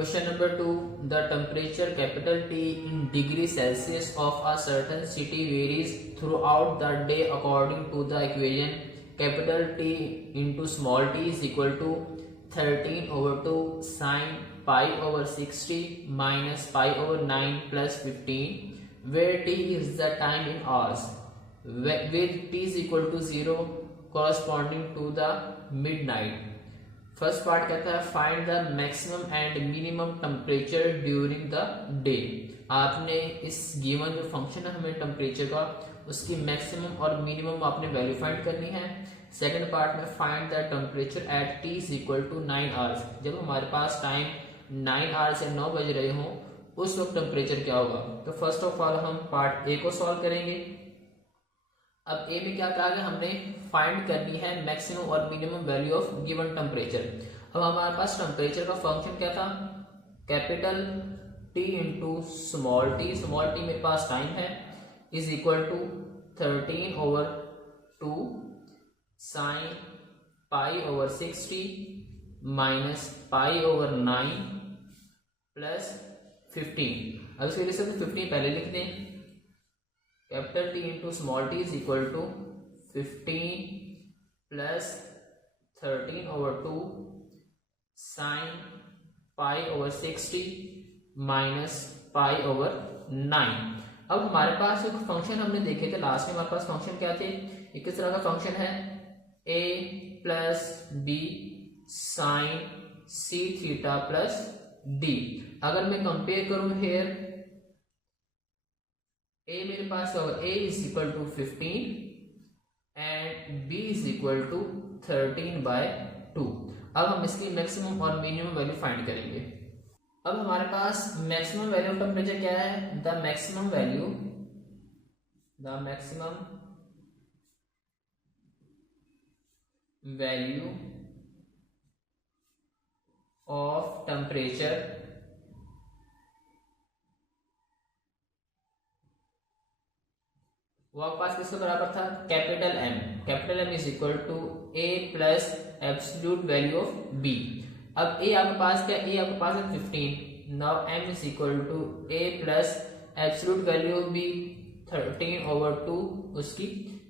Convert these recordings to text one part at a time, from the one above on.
Question number 2. The temperature capital T in degrees Celsius of a certain city varies throughout the day according to the equation capital T into small t is equal to 13 over 2 sine pi over 60 minus pi over 9 plus 15, where t is the time in hours, with t is equal to 0 corresponding to the midnight. First part कहता है find the maximum and minimum temperature during the day. आपने इस given जो function है हमें temperature का, उसकी maximum और मिनिमम आपने वैल्यू फाइंड करनी है। सेकंड पार्ट में find the temperature at T is equal to 9 hours. जब हमारे पास टाइम 9 आवर्स या 9 बज रहे हो उस वक्त टेम्परेचर क्या होगा। तो फर्स्ट ऑफ ऑल हम पार्ट ए को सॉल्व करेंगे। अब ए में क्या कहा गया, हमने फाइंड करनी है मैक्सिमम और minimum value of given temperature. अब हमारे पास टेम्परेचर का फंक्शन क्या था, capital T into small T मेरे पास टाइम है, is equal to 13 over 2 sine pi over 60 minus pi over 9 plus 15। अब इसके लिए सब 15 पहले लिख दें। Capital T into small T is equal to 15 plus 13 over 2 sine pi over 60 minus pi over 9। अब हमारे पास जो फंक्शन हमने देखे थे लास्ट में, हमारे पास फंक्शन क्या थे, एक किस तरह का फंक्शन है, a plus B sine C theta plus D. अगर मैं कंपेयर करूं हेयर, a मेरे पास होगा a is equal to 15 and b is equal to 13/2। अब हम इसकी मैक्सिमम और मिनिमम वैल्यू फाइंड करेंगे। अब हमारे पास मैक्सिमम वैल्यू ऑफ टेम्परेचर क्या है, the maximum value of temperature वो आपके पास किसके बराबर था, capital M is equal to A plus absolute value of B. अब ए आपके पास क्या, ए आपके पास है 15, now M is equal to A plus absolute value of B 13 over 2 उसकी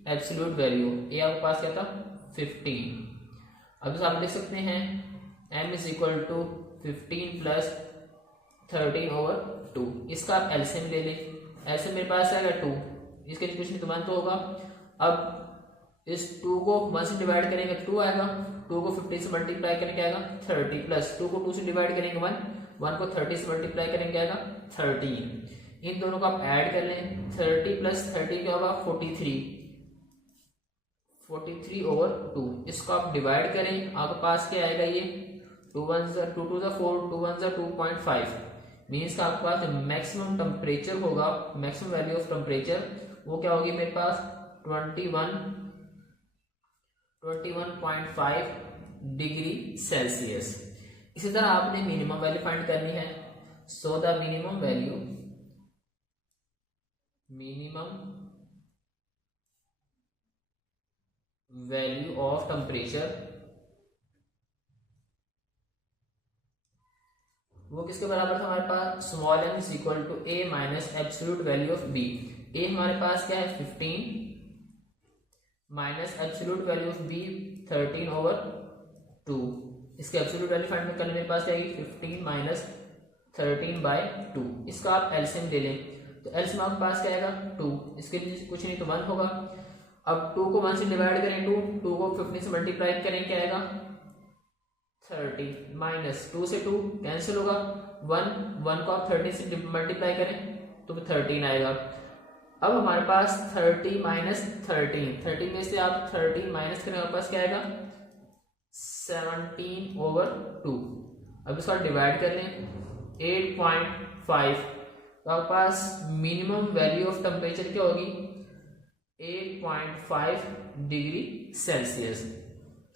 एब्सोल्यूट वैल्यू, ए आपके पास क्या था 15। अब आप लिख सकते हैं M is equal to 15 plus 13 over 2। इसका आप एलसीएम ले लें, एलसीएम मेरे पास आएगा 2, इसके कुछ नहीं तो 1 तो होगा। अब इस 2 को 1 से डिवाइड करेंगे तो 2 आएगा, 2 को 15 से मल्टीप्लाई करेंगे क्या आएगा 30, प्लस 2 को 2 से डिवाइड करेंगे 1 को 30 से मल्टीप्लाई करेंगे क्या आएगा 13। इन दोनों को आप ऐड कर लें, 30 प्लस 30 क्या होगा 43 ओवर 2। इसको आप डिवाइड करें, आपके पास क्या आएगा, ये 2 1 2 2 4 2 1 2.5 मीन्स का आपके पास जो मैक्सिमम टेम्परेचर होगा, मैक्सिमम वैल्यू ऑफ टेम्परेचर वो क्या होगी मेरे पास 21.5 डिग्री सेल्सियस। इसी तरह आपने मिनिमम वैल्यू फाइंड करनी है। So the minimum value of temperature वो किसके बराबर था हमारे पास, small M is equal to A minus absolute value of B. A हमारे पास क्या है 15 minus absolute value of B 13 over 2। इसके एब्सोल्यूट वैल्यू फाइंड करने मेरे पास क्या आएगी 15 माइनस 13/2। इसका आप एलसीएम ले लें तो एलसीएम आपके पास क्या आएगा 2, इसके लिए कुछ नहीं तो 1 होगा। अब 2 को 1 से डिवाइड करें 2 को 15 से मल्टीप्लाई करें क्या आएगा 30 माइनस 2 से 2 कैंसिल होगा, 1 को आप 30 से मल्टीप्लाई करें तो 13 आएगा। अब हमारे पास 30 माइनस 13 में से आप 13 माइनस करें, हमारे पास क्या आएगा 17 ओवर 2। अब इसको डिवाइड कर लें 8.5, तो आपके पास मिनिमम वैल्यू ऑफ टेम्परेचर क्या होगी 8.5 डिग्री सेल्सियस।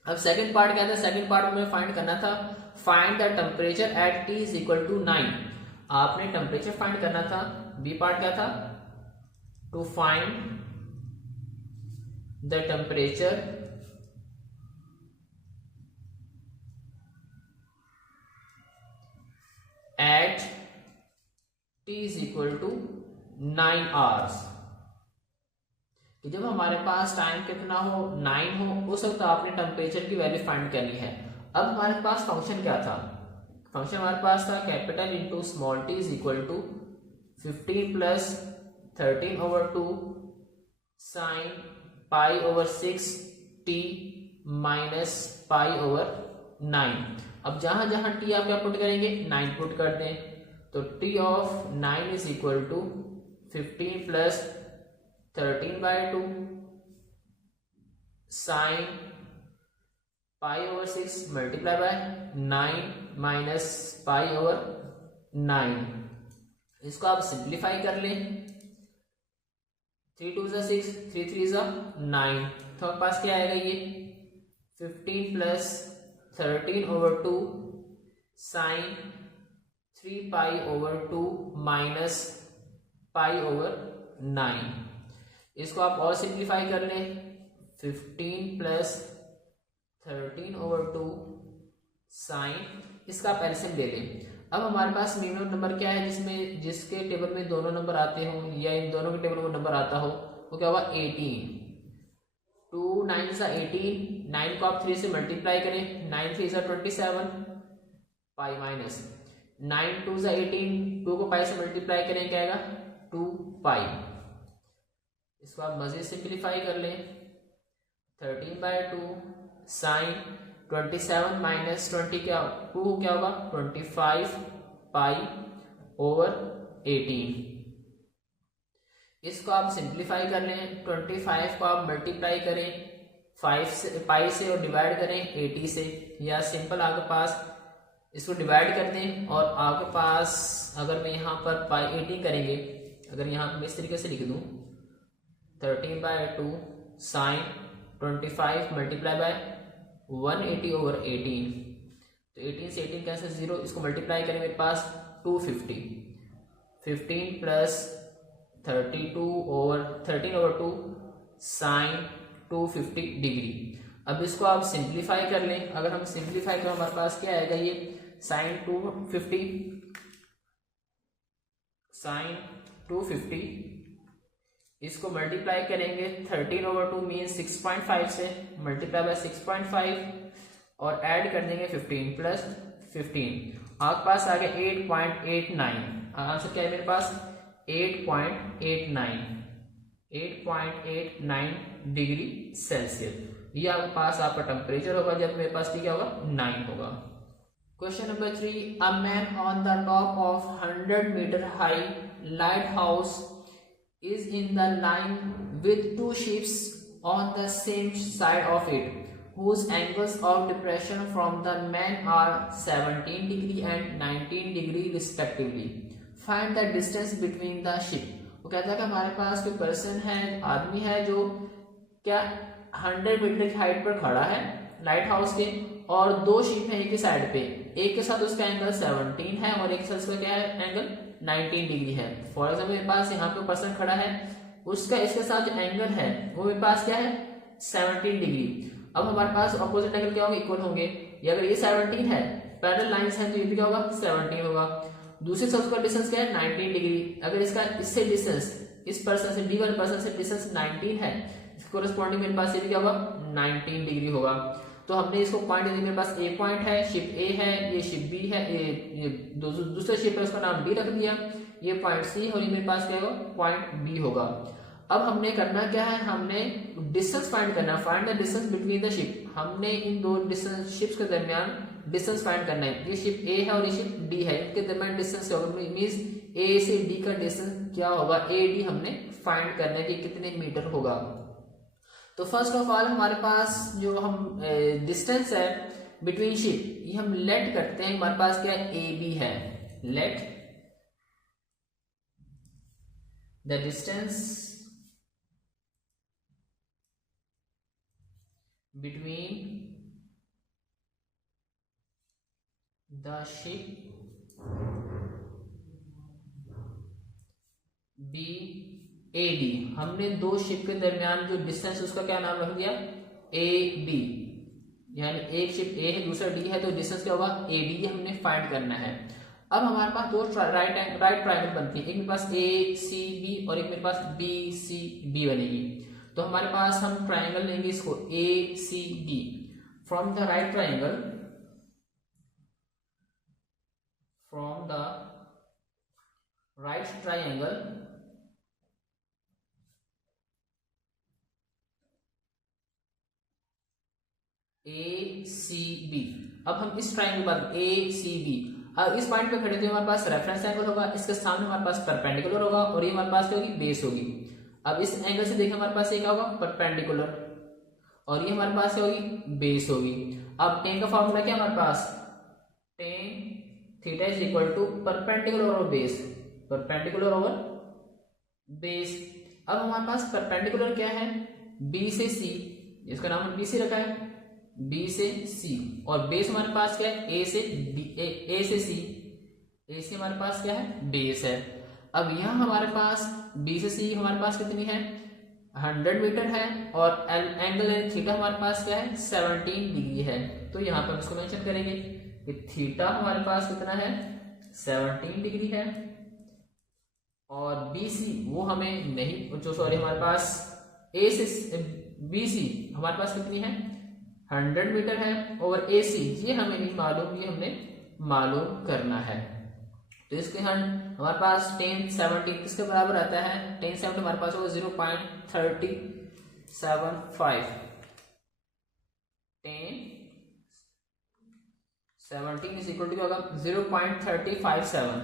अब सेकंड पार्ट क्या था, सेकंड पार्ट में फाइंड करना था find the temperature at T is equal to 9। आपने टेम्परेचर फाइंड करना था। बी पार्ट क्या था, to find the temperature equal to 9 hours. कि जब हमारे पास टाइम कितना हो 9 हो, उस वक्त आपने टेम्परेचर की वैल्यू फाइंड करनी है। अब हमारे पास फंक्शन क्या था, फंक्शन हमारे पास था capital into small T is equal to 15 plus 13/2 sine pi over 6 T minus pi over 9। अब जहां जहां टी आप क्या पुट करेंगे 9 पुट कर दें, तो T of 9 is equal to 15 plus 13/2 sine pi over 6 multiply by 9 minus pi over 9। इसको आप सिंप्लीफाई कर लें, 3 2 6, 3 3 9, तो आपके पास क्या आएगा ये 15 plus 13/2 sine 3 pi over 2 minus pi over 9। इसको आप और सिंप्लीफाई कर लें, 15 प्लस 13/2 साइन, इसका आप एलसीएम ले लें। अब हमारे पास मिनिमम नंबर क्या है जिसमें जिसके टेबल में दोनों नंबर आते हो या इन दोनों के टेबल में नंबर आता हो, वो क्या होगा 18। 2 9 सा 18, 9 को आप 3 से मल्टीप्लाई करें, 9 3 सा 27 पाई माइनस 9 2 सा 18, 2 को पाई से मल्टीप्लाई करें क्या आएगा 2 पाई। इसको आप मजीद सिंप्लीफाई कर लें, 13/2 साइन 27 माइनस 20 क्या 2 क्या होगा 25 पाई ओवर 18। इसको आप सिंप्लीफाई कर लें, 25 को आप मल्टीप्लाई करें 5 से पाई से और डिवाइड करें 80 से, या सिंपल आपके पास इसको डिवाइड कर दें और आपके पास अगर मैं यहाँ पर पाई 80 करेंगे, अगर यहाँ मैं इस तरीके से लिख दूं 13/2 साइन 25 मल्टीप्लाई बाय 180 ओवर 18, तो 18 से 18 कैंसिल 0, इसको मल्टीप्लाई करें मेरे पास 250, 15 प्लस 13/2 साइन 250 डिग्री। अब इसको आप सिंप्लीफाई कर लें, अगर हम सिंप्लीफाई करें हमारे पास क्या आएगा ये साइन 250 इसको मल्टीप्लाई करेंगे 13/2 मीन 6.5 से, मल्टीप्लाई बाय 6.5 और ऐड कर देंगे 15 प्लस 15, आपके पास आ गया 8.89। आंसर क्या है मेरे पास 8.89 डिग्री सेल्सियस। ये आपके पास आपका टेम्परेचर होगा जब मेरे पास क्या होगा 9 होगा। Question number 3, a man on the top of 100 metre high lighthouse is in the line with 2 ships on the same side of it, whose angles of depression from the man are 17 degree and 19 degree respectively. Find the distance between the ship. वो कहता है कि हमारे पास कोई person है, आदमी है जो क्या 100 मीटर की हाइट पर खड़ा है लाइट हाउस के, और 2 शिप है एक ही साइड पे, एक के साथ उसका एंगल 17 है और एक के साथ उसका क्या है एंगल 19 डिग्री है। फॉर एग्जाम्पल मेरे पास यहाँ पे पर्सन खड़ा है, उसका इसके साथ जो एंगल है वो मेरे पास क्या है 17 डिग्री। अब हमारे पास अपोजिट एंगल क्या होंगे इक्वल होंगे, ये अगर ये 17 है पैरेलल लाइंस है तो ये भी क्या होगा 17 होगा। दूसरे साइड का डिस्टेंस क्या है 19 डिग्री, अगर इसका इससे डिस्टेंस इस पर्सन से डी वाले पर्सन से डिस्टेंस 19 है, कोरस्पॉन्डिंग मेरे पास ये भी क्या होगा 19 डिग्री होगा। तो हमने इसको पॉइंट यदि मेरे पास ए पॉइंट है, शिप ए है, ये शिप बी है, ये दूसरा शिप है उसका नाम डी रख दिया, ये पॉइंट सी और ये मेरे पास क्या होगा पॉइंट बी होगा। अब हमने करना क्या है, हमने डिस्टेंस फाइंड करना है, find the distance between the ship. हमने इन दो डिस्टेंस शिप्स के दरमियान डिस्टेंस फाइंड करना है। ये शिप ए है और ये शिप डी है, इनके दरमियान डिस्टेंस क्या होगा, मींस ए से डी का डिस्टेंस क्या होगा, ए डी हमने फाइंड करना है कि कितने मीटर होगा। तो फर्स्ट ऑफ ऑल हमारे पास जो हम डिस्टेंस है बिटवीन शिप, ये हम लेट करते हैं, हमारे पास क्या ए बी है, let the distance between the ship be A D. हमने दो शिप के दरमियान जो डिस्टेंस उसका क्या नाम रख दिया ए डी, यानी एक शिप ए है दूसरा डी है, तो डिस्टेंस क्या होगा ए डी हमने फाइंड करना है। अब हमारे पास दो राइट ट्रायंगल बनती है, एक मेरे पास ए सी बी और एक मेरे पास बी सी बी बनेगी। तो हमारे पास हम ट्रायंगल लेंगे इसको A C B. From the right triangle, from the right triangle A C B. अब हम इस ट्रायंगल पर ए सी बी, अब इस पॉइंट पे खड़े थे हमारे पास रेफरेंस एंगल होगा, इसके सामने हमारे पास परपेंडिकुलर होगा और ये हमारे पास क्या होगी, बेस होगी। अब इस एंगल से देखें हमारे पास ये क्या होगा, परपेंडिकुलर, और ये हमारे पास क्या होगी, बेस होगी। अब टेन का फॉर्मूला क्या हमारे पास, tan theta is equal to perpendicular over base, perpendicular over base. अब हमारे पास परपेंडिकुलर क्या है, बी से सी, जिसका नाम बी सी रखा है, बी से सी, और बेस हमारे पास क्या है, ए से डी, ए से सी, ए से हमारे पास क्या है, बेस है। अब यहाँ हमारे पास बी से सी हमारे पास कितनी है, 100 मीटर है, और एंगल थीटा हमारे पास क्या है, 17 डिग्री है। तो यहाँ पर इसको मेंशन करेंगे कि थीटा हमारे पास कितना है, 17 डिग्री है, और बी सी वो हमें नहीं, जो सॉरी हमारे पास ए से बी सी हमारे पास कितनी है, 100 मीटर है, और ए सी ये हमें नहीं मालूम, ये हमने मालूम करना है। तो इसके हमारे पास 10 70 किसके बराबर आता है, 10 70 हमारे पास होगा 0.3075, 10 17 इज इक्वल टू क्या होगा, 0.357,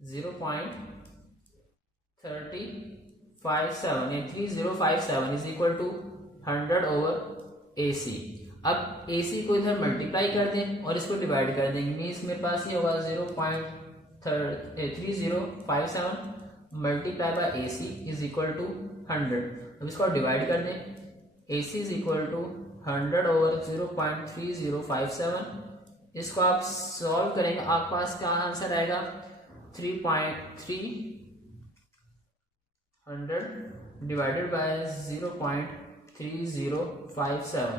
0.3057 या 3057 is equal to 100 over AC। अब AC को इधर मल्टीप्लाई कर दें और इसको डिवाइड कर देंगे, मीन्स मेरे पास ये होगा 0.3057 multiply by AC is equal to 100। अब इसको डिवाइड कर दें, AC is equal to 100 over 0.3057। इसको आप सॉल्व करेंगे, आपके पास क्या आंसर आएगा, 3.300 डिवाइडेड बाय 0.3057,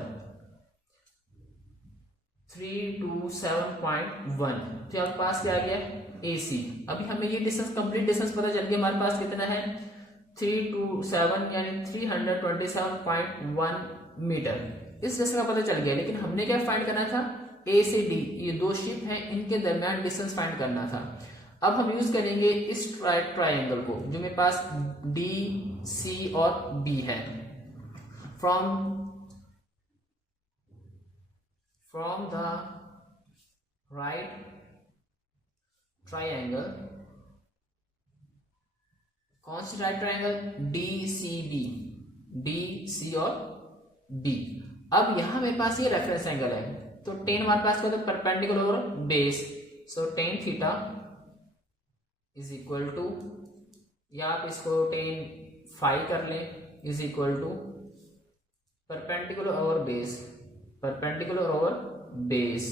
327.1। तो आपके पास क्या आ गया, AC। अभी हमें ये डिस्टेंस, कंप्लीट डिस्टेंस पता चल गया, हमारे पास कितना है, 327 यानी 327.1 मीटर। इस डिस्टेंस का पता चल गया, लेकिन हमने क्या फाइंड करना था, A से D, ये दो शिप हैं, इनके दरमियान डिस्टेंस फाइंड करना था। अब हम यूज करेंगे इस ट्रायंगल को, जो मेरे पास D, C और B है। From the right triangle, कौन सी राइट ट्रायंगल, DCB, DC और B। अब यहां मेरे पास ये रेफरेंस एंगल है, तो 10 हमारे पास क्या होता है, perpendicular over base, so tan theta is equal to, या आप इसको 10 फाई कर लें, is equal to perpendicular over base, perpendicular over base.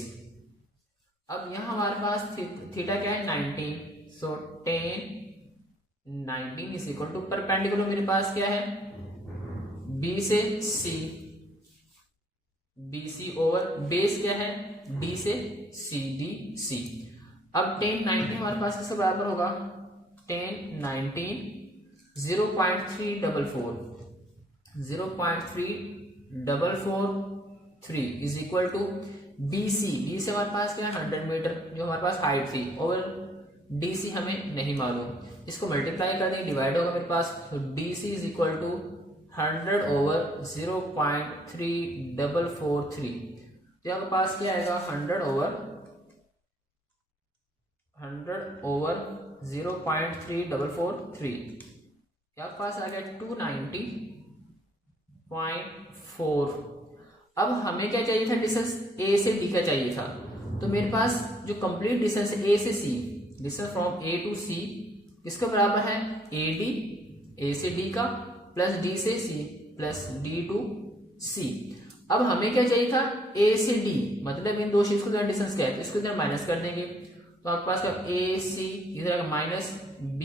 अब यहां हमारे पास थीटा क्या है, 19, so tan 19 is equal to perpendicular मेरे पास क्या है, B से C, BC ओवर बेस क्या है, D से CDC। अब tan 19 हमारे पास किसके बराबर होगा, tan 19 0.344, 0.3443 is equal to BC, B से हमारे पास क्या है, 100 मीटर, जो हमारे पास हाइट थी, और DC हमें नहीं मालूम, इसको मल्टीप्लाई कर देंगे, डिवाइड होगा मेरे पास, तो DC is equal to 100 over 0.3443, तो आपके पास क्या आएगा, 100 ओवर 0.3443, आपके पास आ गया 290.4। अब हमें क्या चाहिए था, डिस्टेंस A से D का चाहिए था, तो मेरे पास जो कंप्लीट डिस्टेंस है A से C, distance from A to C किसके बराबर है, AD, A से D का, प्लस D से C, plus D to C। अब हमें क्या चाहिए था, A से D, मतलब इन दो चीज को डिस्टेंस क्या है, तो इसको इधर माइनस कर देंगे, तो आपके पास AC इधर minus D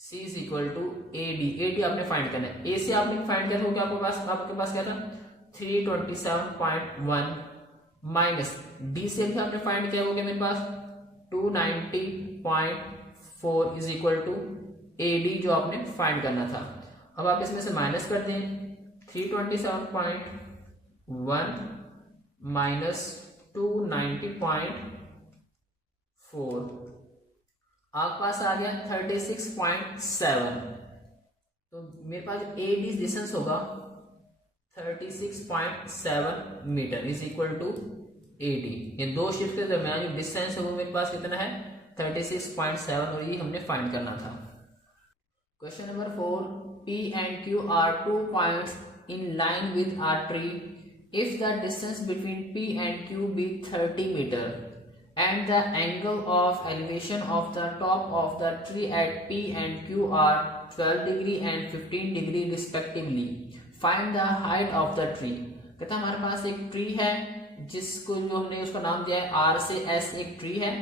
C is equal to AD, AD आपने फाइंड करना है, AC आपने फाइंड किया, तो क्या आपके पास क्या था, 327.1 माइनस डी से भी हमने फाइंड किया, हो गया मेरे पास 290.4 is equal to A D जो आपने फाइंड करना था। अब आप इसमें से माइनस कर दें 327.1 माइनस 290.4, आपके पास आ गया 36.7। तो मेरे पास ए डी डिस्टेंस होगा 36.7 मीटर इज इक्वल टू 80। ये दो शिफ्ट के दरमियान जो डिस्टेंस है वो मेरे पास कितना है 36.7, और ये हमने फाइंड करना था। Question number 4, P and Q are 2 points in line with a tree. If the distance between P and Q be 30 meter and the angle of elevation of the top of the tree at P and Q are 12 degree and 15 degree respectively, find the height of the tree। कहता हमारे पास एक tree है जिसको जो हमने उसका नाम दिया है R से S, एक ट्री है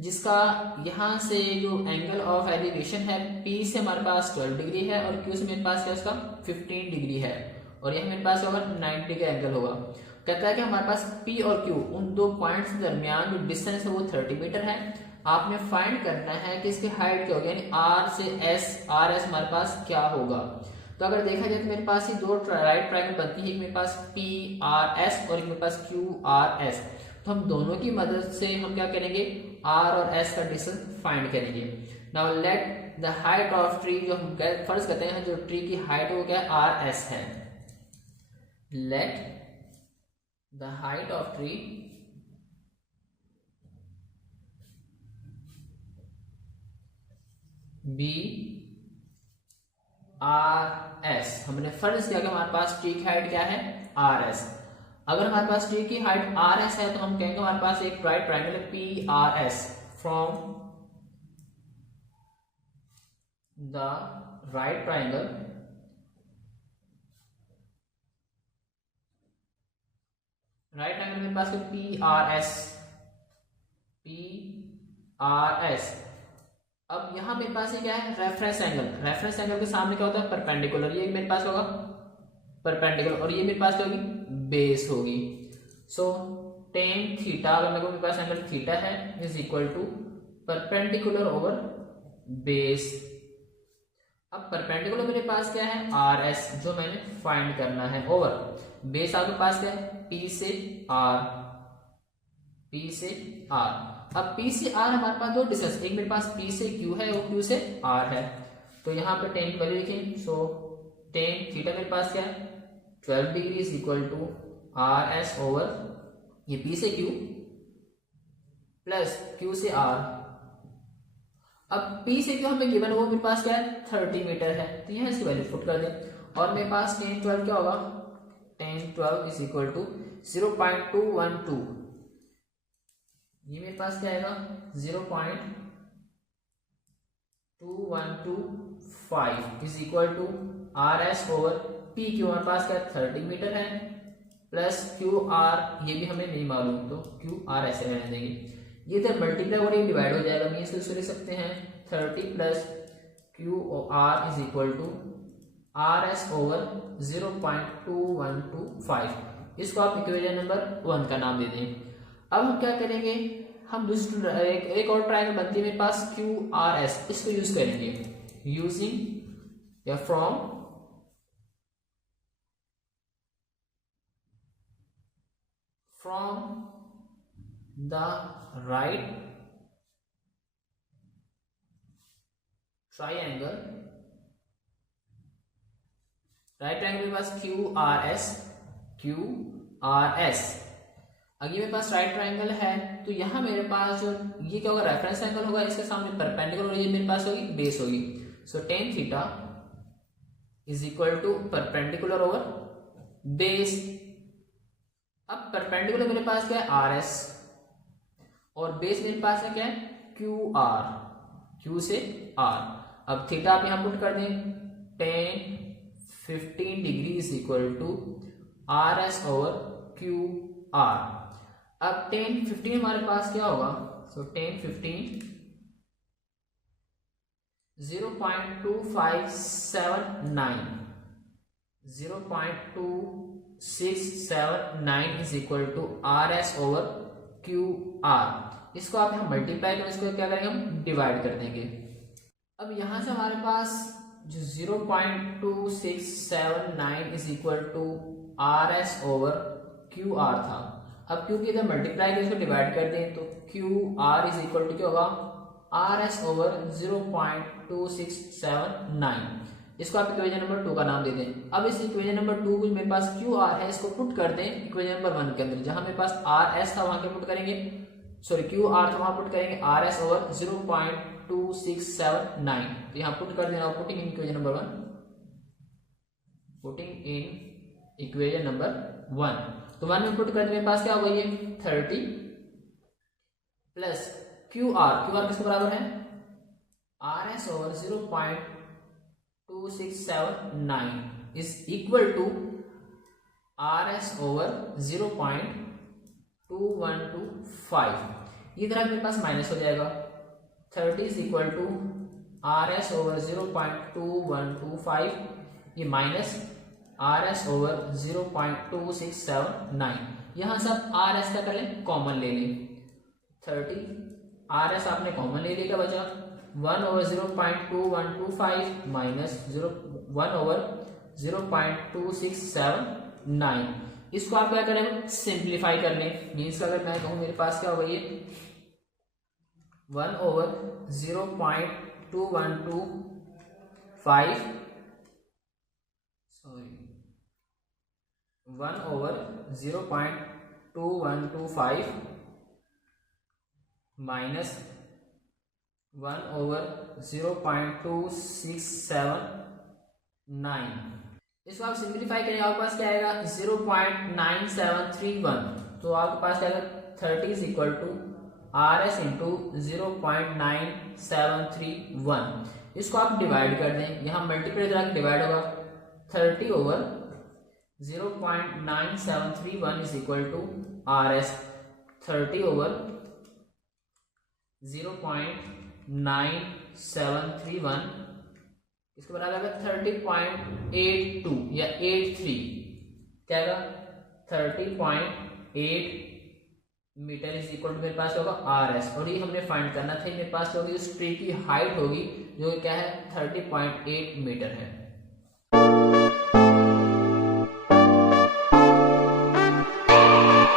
जिसका यहाँ से जो एंगल ऑफ एलिवेशन है P से हमारे पास 12 डिग्री है और Q से मेरे पास क्या उसका 15 डिग्री है, और यह मेरे पास होगा 90 का एंगल होगा। कहता है कि हमारे पास P और Q उन दो पॉइंट्स के दरमियान जो डिस्टेंस है वो 30 मीटर है। आपने फाइंड करना है कि इसकी हाइट क्या होगी, यानी R से S, RS हमारे पास क्या होगा। तो अगर देखा जाए तो मेरे पास ये दो राइट ट्रायंगल बनती है, एक मेरे पास PRS और एक मेरे पास QRS। तो हम दोनों की मदद से हम क्या करेंगे, R और S का डिस्टेंस फाइंड करेंगे। Now let the height of tree, जो हम फर्ज करते हैं जो ट्री की हाइट वो क्या है RS है। Let the height of tree be RS। हमने फर्ज किया कि हमारे पास ट्री की हाइट क्या है RS। अगर हमारे पास ट्री की हाइट RS है तो हम कहेंगे हमारे पास एक राइट ट्रायंगल है PRS from the right triangle मेरे पास PRS। अब यहां मेरे पास ये क्या है रेफरेंस एंगल। रेफरेंस एंगल के सामने क्या होता है परपेंडिकुलर, ये मेरे पास होगा परपेंडिकुलर, और ये मेरे पास क्या होगी बेस होगी। सो टेन थीटा, अगर मेरे पास एंगल थीटा है, is equal to perpendicular over base. अब परपेंडिकुलर मेरे पास क्या है RS जो मैंने फाइंड करना है, ओवर बेस आपके पास क्या है P से R। अब P से R हमारे पास दो डिस्टेंस, एक मेरे पास P से Q है और Q से R है। तो यहाँ पे टेन की वैल्यू लिखें। सो टेन थीटा मेरे पास क्या है 12 degree is equal to RS over ये P से Q प्लस Q से R। अब P से Q हमें गिवन वो मेरे पास क्या है 30 मीटर है, तो यहाँ इसकी वैल्यू पुट कर दें। और मेरे पास टेन 12 क्या होगा, टेन 12 इज इक्वल टू 0.212। ये मेरे पास क्या आएगा 0.2125 is equal to RS over P Q हमारे पास क्या 30 मीटर है प्लस QR, ये भी हमें नहीं मालूम तो QR ऐसे रहने देंगे। ये तो मल्टीप्लाई और ये डिवाइड हो जाएगा, हम इसको लिख सकते हैं 30 plus QR is equal to RS over 0.2125। इसको आप इक्वेशन नंबर 1 का नाम दे दें। अब हम क्या करेंगे, हम दूसरी एक और ट्रायंगल बनती है मेरे पास QRS, इसको यूज करेंगे यूजिंग या फ्रॉम द राइट ट्रायंगल मेरे पास QRS। अगर मेरे पास राइट ट्रायंगल है तो यहाँ मेरे पास जो ये क्या होगा रेफरेंस एंगल होगा, इसके सामने परपेंडिकुलर, ये मेरे पास होगी बेस होगी। So tan theta is equal to perpendicular over base. अब परपेंडिकुलर मेरे पास क्या है RS और बेस मेरे पास है क्या है QR, Q से R। अब थीटा आप यहां पुट कर दें 10-15 degree is equal to RS over QR। अब 10-15 हमारे पास क्या होगा, so 10-15 0.2579 0.2579 2.2679 is equal to R S over Q R. इसको आप यहाँ मल्टीप्लाई करें, इसको क्या करेंगे हम डिवाइड कर देंगे। अब यहां से हमारे पास जो 0.2679 is equal to R S over Q R था। अब क्योंकि इधर मल्टीप्लाई करके इसको डिवाइड कर दें तो Q R is equal to क्या होगा आर एस ओवर 0.2679। इसको आप इक्वेशन नंबर 2 का नाम दे दें। अब इस इक्वेशन नंबर 2 को मेरे पास क्यू आर है, इसको पुट कर दें इक्वेशन नंबर 1 के अंदर। जहां मेरे पास आर एस था वहां के पुट करेंगे, सॉरी क्यू आर था वहां पुट करेंगे आर एस ओवर 0.2679। तो यहाँ पुट कर देना, putting in equation number 1, putting in equation number 1। तो 1 में पुट कर दे, मेरे पास क्या होगा ये 30 प्लस क्यू आर किसके बराबर है R S over 0.2679 is equal to R S over 0.2125। इधर मेरे पास माइनस हो जाएगा, 30 is equal to R S over 0.2125, ये माइनस आर एस ओवर 0.2679। यहां से आप आर एस का कर लें कॉमन ले लें, 30 आर एस आपने कॉमन ले लिया, क्या बचा 1 ओवर 0.2125 माइनस 1 ओवर 0.2679। इसको आप क्या करें सिंप्लीफाई कर लें। मीन्स अगर मैं कहूं मेरे पास क्या होगा ये 1 over 0.2125 sorry 1 over 0.2125 minus 1 over 0.2679। इसको आप सिंप्लीफाई करेंगे, आपके पास क्या आएगा 0.9731। तो आपके पास क्या आएगा 30 is equal to R S into 0.9731। इसको आप डिवाइड कर दें, यहाँ मल्टीप्लाई करके डिवाइड होगा 30 over 0.9731 is equal to R S 30 over 0.9731 इसके बराबर है 30.82 या 83, क्या होगा 30.8 मीटर इज इक्वल टू मेरे पास होगा आर एस। और ये हमने फाइंड करना था, मेरे पास होगी उस ट्री की हाइट होगी जो क्या है 30.8 मीटर है।